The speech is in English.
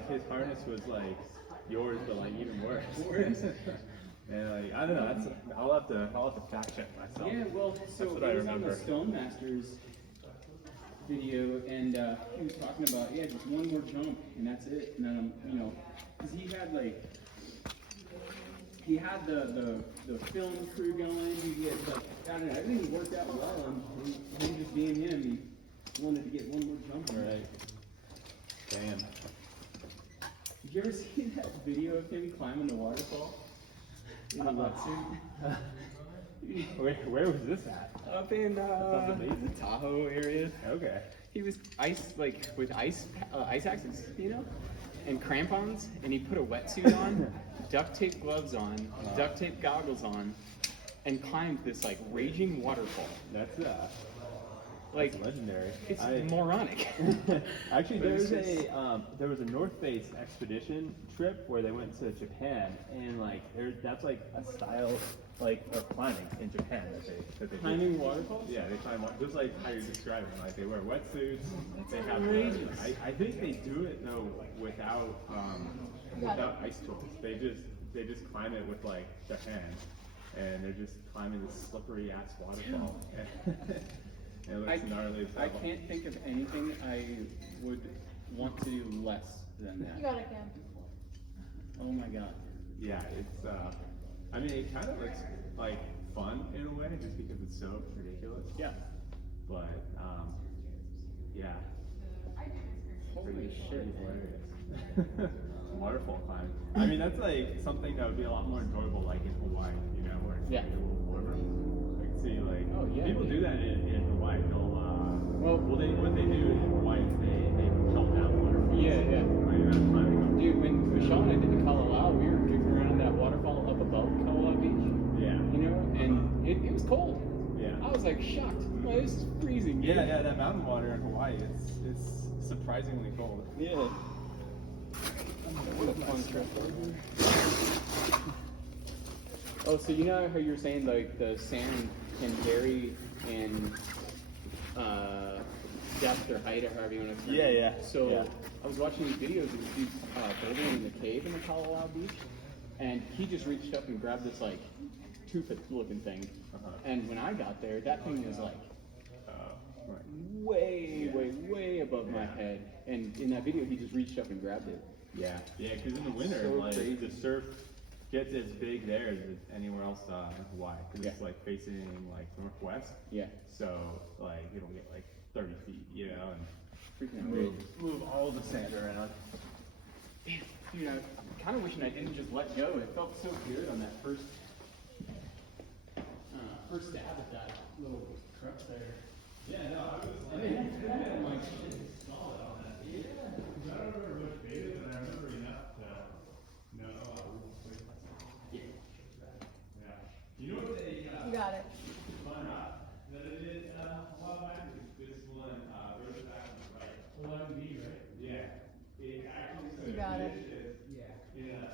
like his harness was like yours, but like even worse. And like I don't know, that's I'll have to fact check myself. Yeah, well, so that's what I it was on remember. the Stone Masters video, and he was talking about just one more jump, and that's it. And then because he had like. He had the film crew going. He had like I don't know, everything worked out well, and him just being him, he wanted to get one more jump. Right. Damn. Did you ever see that video of him climbing the waterfall in a wetsuit? Where was this at? Up in the Tahoe area. Okay. He was with ice axes, and crampons, and he put a wetsuit on, duct tape gloves on, duct tape goggles on, and climbed this like raging waterfall. That's Like legendary. It's moronic. Actually, there was a North Face expedition trip where they went to Japan, and like that's like a style of climbing in Japan that they climbing waterfalls. Yeah, they climb just like how you're describing. Like they wear wetsuits. That's they have. I think they do it though without ice tools. They just climb it with like their hands, and they're just climbing this slippery ass waterfall. It looks gnarly as hell. I can't think of anything I would want to do less than that. You got it, Cam. Oh my god. Yeah, it's I mean it kind of looks like fun in a way just because it's so ridiculous. Yeah. But yeah. Holy shit. Hilarious. Waterfall climb. I mean that's like something that would be a lot more enjoyable like in Hawaii, where it's yeah. warmer. Like see people yeah. do that in Hawaii. They'll what they do in Hawaii is they pelt down waterfalls. Yeah. When you're not climbing up. Dude, when Michelle and I did the Kalawao, we were kicking around that waterfall up above Kalawao Beach. Yeah. And it was cold. Yeah. I was like shocked. Oh, this is freezing. Yeah, that mountain water in Hawaii, it's surprisingly cold. Yeah. What a fun trip. Oh, so you know how you were saying like the sand can vary in depth or height or however you want to say it? Yeah. So I was watching these videos of these building in the cave in the Kalawao Beach, and he just reached up and grabbed this like toothed looking thing. And when I got there, that thing was like way above my head. And in that video, he just reached up and grabbed it. Yeah, because in the winter, the surf gets as big there as anywhere else in Hawaii, because it's like facing like northwest. Yeah. So like it'll get like 30 feet, and freaking move all the sand around. Dude, I'm kind of wishing I didn't just let go. It felt so good on that first stab at that little crux there. Yeah, no, I was like, solid on that. Yeah. I don't remember much beta, but I remember enough to know. Yeah. You know what they You got it. fun that I did a while back? This one goes back on the right. 11B, right? Yeah. It actually You got it. in a